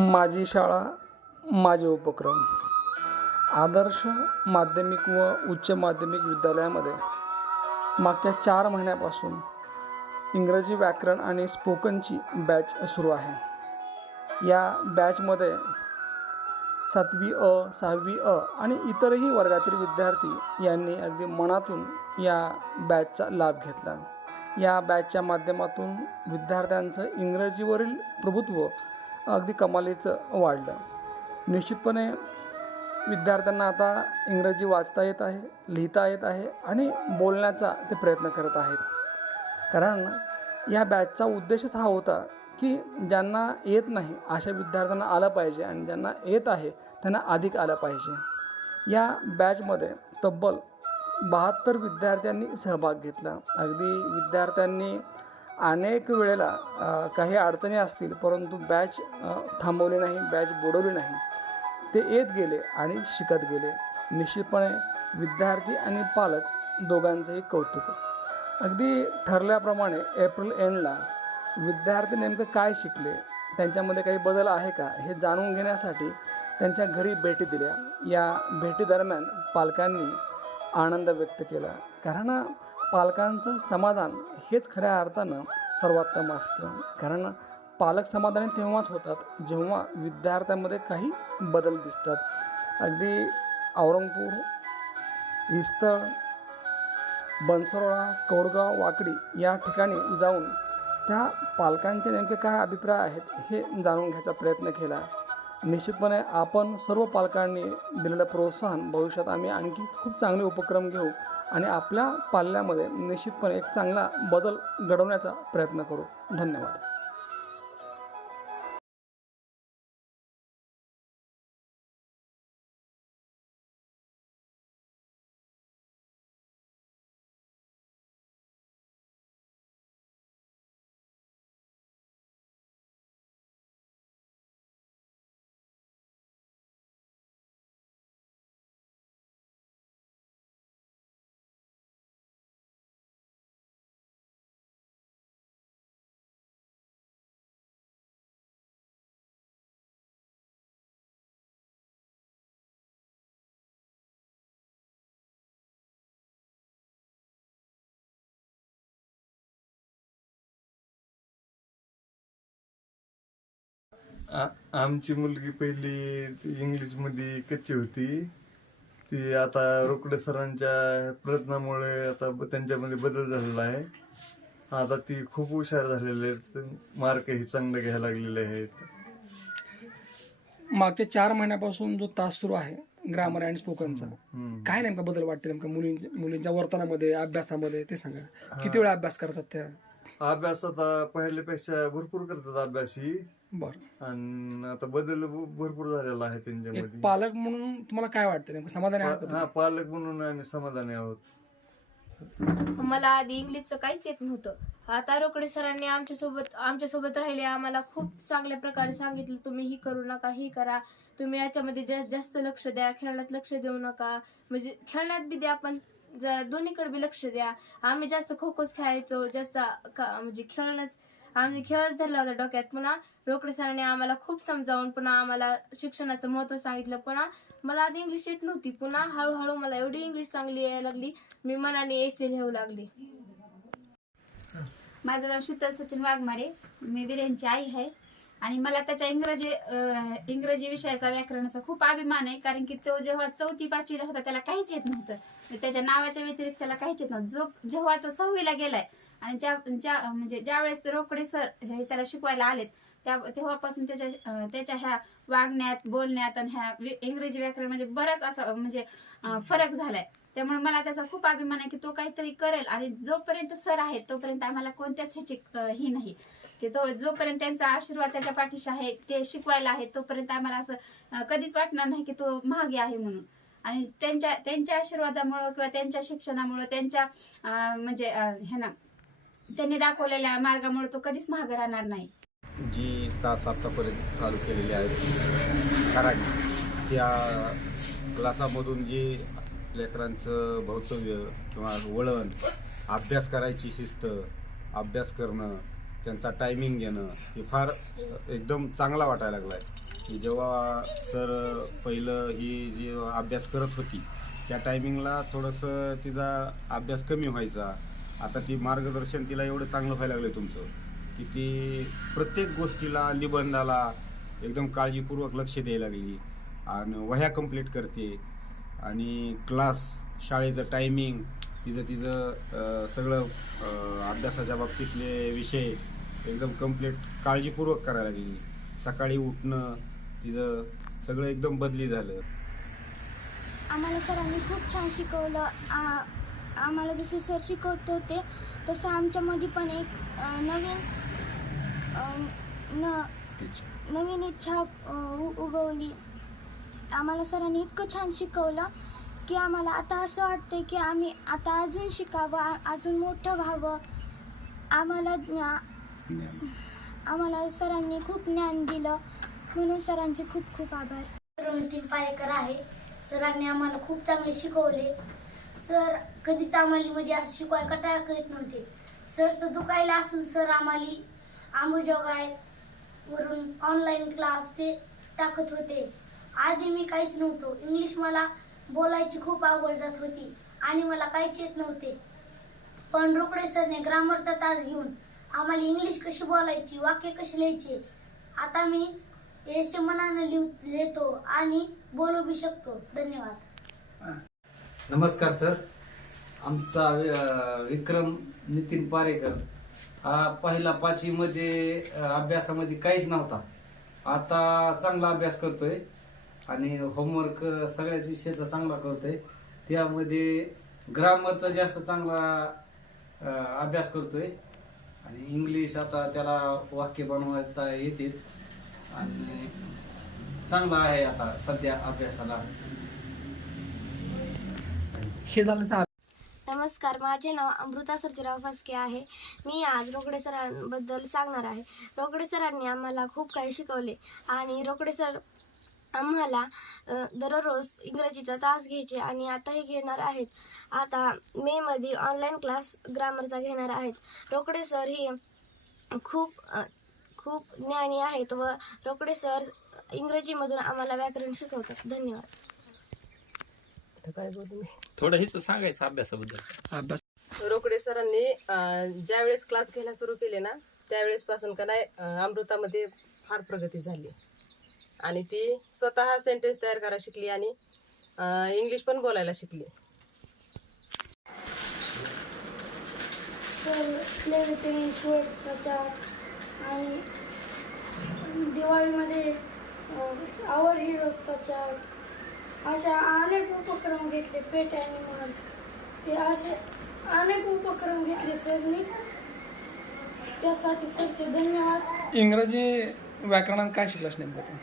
माझी शाळा माझे उपक्रम. आदर्श माध्यमिक व उच्च माध्यमिक विद्यालयामध्ये मागच्या 4 महिन्यापासून इंग्रजी व्याकरण आणि स्पोकनची बॅच सुरू आहे. या बॅचमध्ये 7वी अ, 6वी अ आणि इतरही वर्गातील विद्यार्थी यांनी अगदी मनातून या बॅचचा लाभ घेतला. या बॅचच्या माध्यमातून विद्यार्थ्यांचं इंग्रजीवरील प्रभुत्व अगदी कमालीचं वाढलं. निश्चितपणे विद्यार्थ्यांना आता इंग्रजी वाचता येत आहे, लिहिता येत आहे आणि बोलण्याचा ते प्रयत्न करत आहेत. कारण या बॅचचा उद्देशच हा होता की ज्यांना येत नाही अशा विद्यार्थ्यांना आलं पाहिजे आणि ज्यांना येत आहे त्यांना अधिक आलं पाहिजे. या बॅचमध्ये तब्बल 72 विद्यार्थ्यांनी सहभाग घेतला. अगदी विद्यार्थ्यांनी अनेक वेळेला काही अडचणी असतील परंतु बॅच थांबवली नाही, बॅच बुडवली नाही. ते येत गेले आणि शिकत गेले. निश्चितपणे विद्यार्थी आणि पालक दोघांचंही कौतुक. अगदी ठरल्याप्रमाणे एप्रिल एंडला विद्यार्थी नेमकं काय शिकले, त्यांच्यामध्ये काही बदल आहे का हे जाणून घेण्यासाठी त्यांच्या घरी भेटी दिल्या. या भेटीदरम्यान पालकांनी आनंद व्यक्त केला. कारण पालकांचं समाधान हेच खऱ्या अर्थानं सर्वोत्तम असतं. कारण पालक समाधानी तेव्हाच होतात जेव्हा विद्यार्थ्यांमध्ये काही बदल दिसतात. अगदी औरंगपूर, इस्तर, बनसरोळा, कौडगाव, वाकडी या ठिकाणी जाऊन त्या पालकांचे नेमके काय अभिप्राय आहेत हे जाणून घ्यायचा प्रयत्न केला. निश्चितपणे आपण सर्व पालकांनी दिलेलं प्रोत्साहन भविष्यात आम्ही आणखी खूप चांगले उपक्रम घेऊ आणि आपल्या पाल्यामध्ये निश्चितपणे एक चांगला बदल घडवण्याचा प्रयत्न करू. धन्यवाद. आमची मुलगी पहिली इंग्लिशमध्ये कच्ची होती. ती आता रोकडे सरांच्या प्रयत्नामुळे आता त्यांच्यामध्ये बदल झालेला आहे. आता ती खूप हुशार झालेली आहेत, मार्कही चांगले घ्यायला लागलेले आहेत. मागच्या 4 महिन्यापासून जो तास सुरू आहे ग्रामर अँड स्पोकनचा, काय नेमका बदल वाटते नेमका मुलींच्या वर्तनामध्ये, अभ्यासामध्ये ते सांगा. किती वेळा अभ्यास करतात त्या? अभ्यास आता पहिल्यापेक्षा भरपूर करतात अभ्यासही. बरं. आणि आता बदल भरपूर झालेला आहे त्यांच्यामध्ये. पालक म्हणून तुम्हाला काय वाटतं नेमकं, समाधानी आहात का? हा, पालक म्हणून आम्ही समाधानी आहोत. मला आधी इंग्लिशचं काहीच येत नव्हतं. आता रोकडे सरांनी आमच्यासोबत राहिले, आम्हाला खूप चांगल्या प्रकारे सांगितलं, तुम्ही ही करू नका, ही करा, तुम्ही याच्यामध्ये जास्त लक्ष द्या, खेळण्यात लक्ष देऊ नका, म्हणजे खेळण्यात बी द्या पण दोन्हीकडे बी लक्ष द्या. आम्ही जास्त खो खोच खेळायचो, जास्त म्हणजे आम्ही खेळच धरला होता डोक्यात. पुन्हा रोकडे सरांनी आम्हाला खूप समजावून पुन्हा आम्हाला शिक्षणाचं महत्त्व सांगितलं. पुन्हा मला आधी इंग्लिश येत नव्हती, पुन्हा हळूहळू मला एवढी इंग्लिश चांगली यायला लागली, मी मनाने एसे लिहू लागली. माझं नाव शीतल सचिन वाघमारे, मी वीरेंची आई आहे आणि मला त्याच्या इंग्रजी विषयाचा व्याकरणाचा खूप अभिमान आहे. कारण की तो जेव्हा 4वी-5वीला होता त्याला काहीच येत नव्हतं. त्याच्या नावाच्या व्यतिरिक्त त्याला काहीच येत नव्हतं. जेव्हा तो 6वीला गेलाय आणि ज्या वेळेस रोकडे सर हे त्याला शिकवायला आलेत तेव्हापासून त्याच्या ह्या वागण्यात, बोलण्यात आणि ह्या इंग्रजी व्याकरणामध्ये बराच असा म्हणजे फरक झालाय. त्यामुळे मला त्याचा खूप अभिमान आहे की तो काहीतरी करेल आणि जोपर्यंत सर आहेत तोपर्यंत आम्हाला कोणत्याच ह्याची ही नाही की तो जोपर्यंत त्यांचा आशीर्वाद त्याच्या पाठीशी आहे, ते शिकवायला आहे, तोपर्यंत आम्हाला असं कधीच वाटणार नाही की तो महागे आहे म्हणून. आणि त्यांच्या आशीर्वादामुळं किंवा त्यांच्या शिक्षणामुळं त्यांच्या म्हणजे त्यांनी दाखवलेल्या मार्गामुळे तो कधीच महाग राहणार नाही. जी तास आतापर्यंत चालू केलेली आहेत कारण त्या क्लासामधून जे लेकरांचं भवितव्य किंवा वळण, अभ्यास करायची शिस्त, अभ्यास करणं, त्यांचा टायमिंग घेणं हे फार एकदम चांगला वाटायला लागला आहे. की जेव्हा सर पहिलं ही जी अभ्यास करत होती त्या टायमिंगला थोडंसं तिचा अभ्यास कमी व्हायचा. आता ती मार्गदर्शन तिला एवढं चांगलं व्हायला लागलं तुमचं की ती प्रत्येक गोष्टीला निबंधाला एकदम काळजीपूर्वक लक्ष द्यायला लागली आणि वह्या कंप्लीट करते आणि क्लास शाळेचं टायमिंग तिचं सगळं अभ्यासाच्या बाबतीतले विषय एकदम कंप्लीट काळजीपूर्वक करायला लागली. सकाळी उठणं तिचं सगळं एकदम बदली झालं. आम्हाला सरांनी खूप छान शिकवलं. आम्हाला जसे सर शिकवत होते तसं आमच्यामध्ये पण एक नवीन इच्छा उगवली. आम्हाला सरांनी इतकं छान शिकवलं की आम्हाला आता असं वाटतं की आम्ही आता अजून शिकावं, अजून मोठं व्हावं. आम्हाला सरांनी खूप ज्ञान दिलं, म्हणून सरांचे खूप खूप आभार. नितीन पारेकर आहे. सरांनी आम्हाला खूप चांगले शिकवले. सर कधीच आम्हाला म्हणजे असं शिकवायला कंटाळा करीत नव्हते. सरचं दुखायला असून सर आम्हाला अंबुजोगाई वरून ऑनलाईन क्लास ते टाकत होते. आधी मी काहीच नव्हतो. इंग्लिश मला बोलायची खूप आवड जात होती आणि मला काहीच येत नव्हते. पण रोकडे सरने ग्रामरचा तास घेऊन आम्हाला इंग्लिश कशी बोलायची, वाक्य कशी लिहायचे, आता मी एसे मनानं लिहितो आणि बोलू बी शकतो. धन्यवाद. नमस्कार सर. आमचा विक्रम नितीन पारेकर हा पहिला 5वी मध्ये अभ्यासामध्ये काहीच नव्हता. आता चांगला अभ्यास करतोय आणि होमवर्क सगळ्याच विषयाचा चांगला करतोय. त्यामध्ये ग्रामरचा जास्त चांगला अभ्यास करतोय आणि इंग्लिश आता त्याला वाक्य बनवता येते आणि चांगला आहे आता सध्या अभ्यासाला. हे झालं. नमस्कार, माझे नाव अमृता सर्जेराव फसके आहे. मी आज रोकडे सरांबद्दल सांगणार आहे. रोकडे सरांनी आम्हाला खूप काही शिकवले आणि रोकडे सर आम्हाला दररोज इंग्रजीचा तास घ्यायचे आणि आताही घेणार आहेत. आता मेमध्ये ऑनलाईन क्लास ग्रामरचा घेणार आहेत. रोकडे सर हे खूप ज्ञानी आहेत व रोकडे सर इंग्रजीमधून आम्हाला व्याकरण शिकवतात. धन्यवाद. थोडं हेच सांगायचं अभ्यासाबद्दल. रोकडे सरांनी ज्यावेळेस क्लास घ्यायला सुरू केले ना त्यावेळेसपासून का नाही अमृतामध्ये फार प्रगती झाली आणि ती स्वतः सेंटेन्स तयार करायला शिकली आणि इंग्लिश पण बोलायला शिकली. प्ले विथ इंग्लिश वर्ड्सचा चार्ट आणि दिवाळीमध्ये आवर हिरोजचा चार्ट अशा अनेक उपक्रम घेतले. पेट ॲनिमल ते असे अनेक उपक्रम घेतले सरनी. त्यासाठी सरचे धन्यवाद. इंग्रजी व्याकरणात काय शिकलास नेमकं?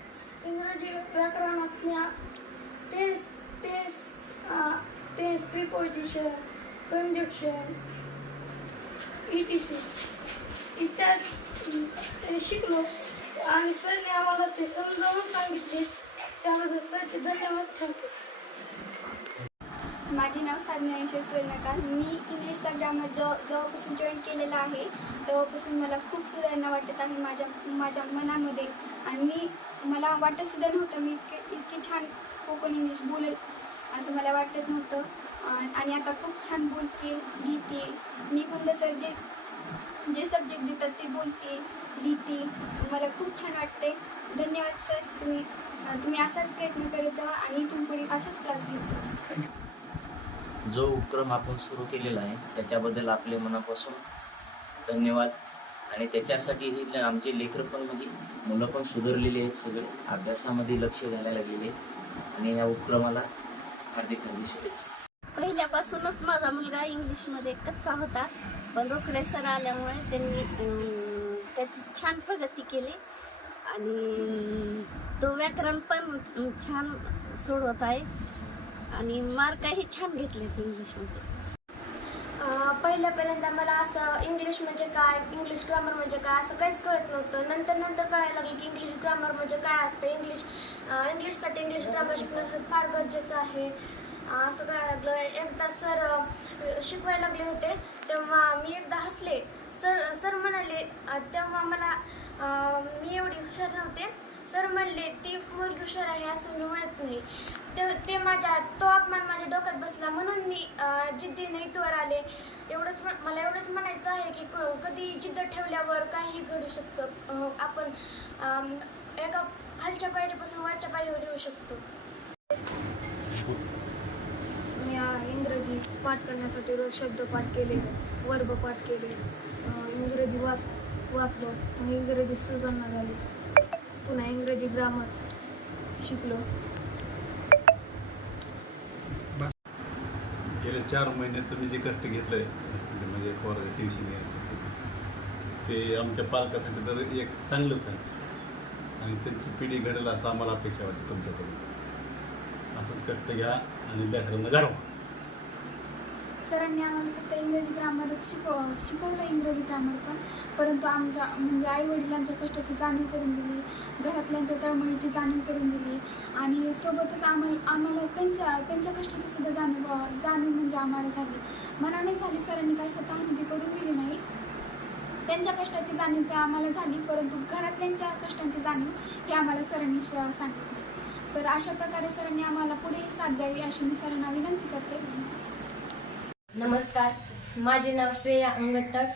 इंग्रजी व्याकरणात टेन्स प्रिपोजिशन, कंजक्शन ETC इत्यादी शिकलो आणि सरने आम्हाला ते समजावून सांगितले. त्याबद्दल सरचे धन्यवाद. थँक्यू. माझे नाव साधना यशस्वी वर्णकार. मी इंग्लिशचा ग्रामर जेव्हापासून जॉईन केलेला आहे तेव्हापासून मला खूप सुधारणा वाटत आहे माझ्या मनामध्ये आणि मला वाटतसुद्धा नव्हतं मी इतके छान स्पोकन इंग्लिश बोलेल असं मला वाटत नव्हतं आणि आता खूप छान बोलते, लिहिते. निबंध सर जे सब्जेक्ट देतात ते बोलते, लिहिते. मला खूप छान वाटते. धन्यवाद सर. तुम्ही असाच प्रयत्न करत जा आणि इथून पुढे असाच क्लास घेत जा. जो उपक्रम आपण सुरू केलेला आहे त्याच्याबद्दल आपले मनापासून धन्यवाद आणि त्याच्यासाठी आमचे लेकरं पण म्हणजे मुलं पण सुधारलेली आहेत. सगळे अभ्यासामध्ये लक्ष घालायला लागलेले आहेत आणि या उपक्रमाला हार्दिक शुभेच्छा. पहिल्यापासूनच माझा मुलगा इंग्लिशमध्ये कच्चा होता पण रोकडे सर आल्यामुळे त्यांनी त्याची छान प्रगती केली आणि तो व्याकरण पण छान सोडवत आहे आणि मार्कही छान घेतलेत इंग्लिशमध्ये. पहिल्यांदा मला असं इंग्लिश म्हणजे काय, इंग्लिश ग्रामर म्हणजे काय असं काहीच कळत नव्हतं. नंतर कळायला लागलं की इंग्लिश ग्रामर म्हणजे काय असतं. इंग्लिशसाठी इंग्लिश ग्रामर शिकणं फार गरजेचं आहे असं कळायला लागलं. एकदा सर शिकवायला लागले होते तेव्हा मी एकदा हसले. सर म्हणाले तेव्हा मला मी एवढी हुशार नव्हते. सर म्हणले ती मुलगी हुशार आहे असं मी म्हणत नाही. ते तो अपमान माझ्या डोक्यात बसला म्हणून मी जिद्दीने इथवर आले. मला एवढंच म्हणायचं आहे की कधी जिद्द ठेवल्यावर काहीही घडू शकतं. आपण एका खालच्या पायरीपासून वरच्या पायरीवर येऊ शकतो. मी इंग्रजी पाठ करण्यासाठी रोज शब्द पाठ केले, वर्ब पाठ केले, इंग्रजी वाचलो, मग इंग्रजी सुधारणा झाली, पुन्हा इंग्रजी ग्रामर शिकलो. गेले 4 महिन्यात तुम्ही जे कष्ट घेतलंय म्हणजे पोराचं ट्युशन घ्यायचं ते आमच्या पालकासाठी तर एक चांगलंच आहे आणि त्यांची पिढी घडेल असं आम्हाला अपेक्षा वाटते तुमच्याकडून. असंच कष्ट घ्या आणि लेकरांना घडवा. सरांनी आम्हाला फक्त इंग्रजी ग्रामरच शिकवलं इंग्रजी ग्रामर परंतु आमच्या म्हणजे आईवडिलांच्या कष्टाची जाणीव करून दिली, घरातल्यांच्या तळमळीची जाणीव करून दिली आणि सोबतच आम्हाला त्यांच्या कष्टाची सुद्धा जाणीव म्हणजे आम्हाला झाली. मनाने झाली, सरांनी काय स्वतःने ती करून दिली नाही. त्यांच्या कष्टाची जाणीव त्या आम्हाला झाली परंतु घरातल्यांच्या कष्टांची जाणीव ही आम्हाला सरांनी सांगितली. तर अशा प्रकारे सरांनी आम्हाला पुढे साथ द्यावी अशी मी सरांना विनंती करते. नमस्कार, माझे नाव श्रेया अंगटक.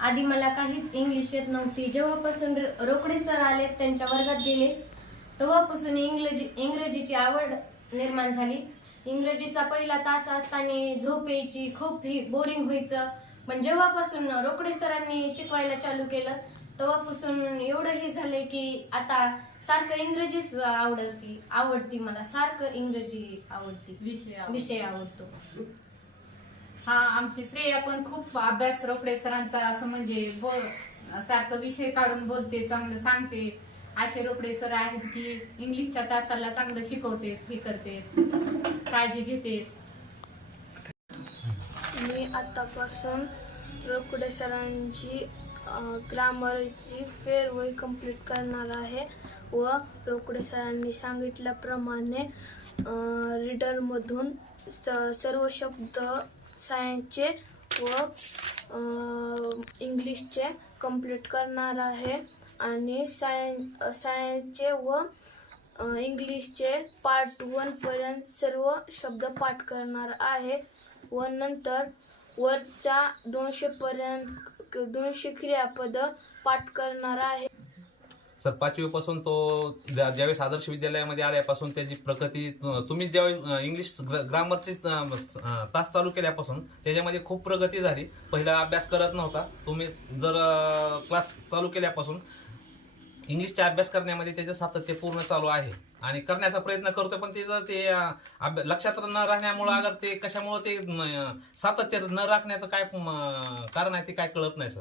आधी मला काहीच इंग्लिश येत नव्हती. जेव्हापासून रोकडे सर आले त्यांच्या वर्गात गेले तेव्हापासून इंग्रजीची आवड निर्माण झाली. इंग्रजीचा पहिला तास असताना झोप यायची, खूप बोरिंग व्हायचं. पण जेव्हापासून रोकडे सरांनी शिकवायला चालू केलं तेव्हापासून एवढं हे झालंय की आता सारखं इंग्रजीच आवडती मला. सारखं इंग्रजी आवडती, विषय आवडतो. हा, आमची श्रेया पण खूप अभ्यास रोकडे सरांचा असं म्हणजे सारखं विषय काढून बोलते, चांगलं सांगते. असे रोकडे सर आहेत की इंग्लिशच्या तासाला चांगलं शिकवते, हे करते, काळजी घेते. मी आतापासून रोकडे सरांची ग्रामरची फेअरवेल कंप्लीट करणार आहे व रोकडे सरांनी सांगितल्याप्रमाणे रीडरमधून सर्व शब्द सायन्सचे व इंग्लिशचे कंप्लीट करणार आहे आणि सायन्सचे व इंग्लिशचे पार्ट 1 पर्यंत सर्व शब्द पाठ करणार आहे व नंतर वरच्या 200 क्रियापद पाठ करणार आहे. सर 5वी पासून तो ज्यावेळेस आदर्श विद्यालयामध्ये आल्यापासून त्याची प्रगती तुम्ही ज्यावेळेस इंग्लिश ग्रामरचे तास चालू केल्यापासून त्याच्यामध्ये खूप प्रगती झाली. पहिला अभ्यास करत नव्हता, तुम्ही जर क्लास चालू केल्यापासून इंग्लिशचा अभ्यास करण्यामध्ये त्याचं सातत्य पूर्ण चालू आहे आणि करण्याचा प्रयत्न करतोय. पण त्याचं ते लक्षात न राहण्यामुळं अगर ते कशामुळं ते सातत्य न राखण्याचं काय कारण आहे ते काय कळत नाही सर.